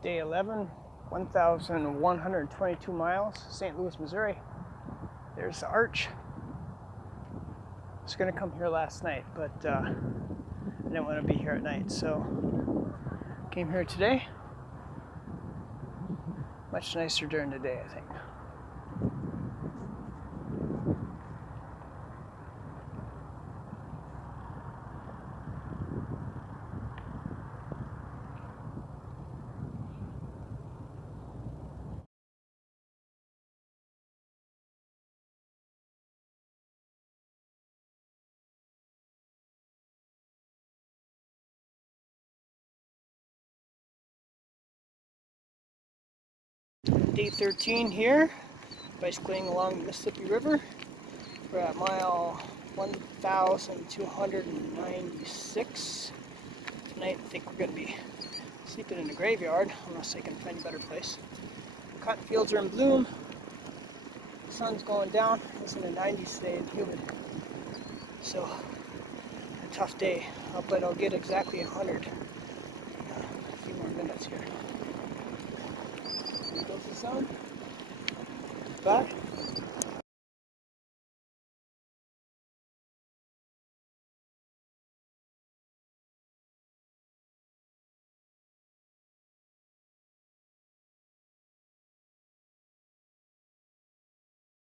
Day 11, 1,122 miles, St. Louis, Missouri. There's the arch. I was gonna come here last night, but I didn't want to be here at night, so came here today. Much nicer during the day, I think. Day 13 here, bicycling along the Mississippi River. We're at mile 1,296. Tonight I think we're going to be sleeping in the graveyard, unless I can find a better place. Cotton fields are in bloom. The sun's going down. It's in the 90s today and humid. So, a tough day, but I'll get exactly 100 in a few more minutes here. There goes the sun. Back.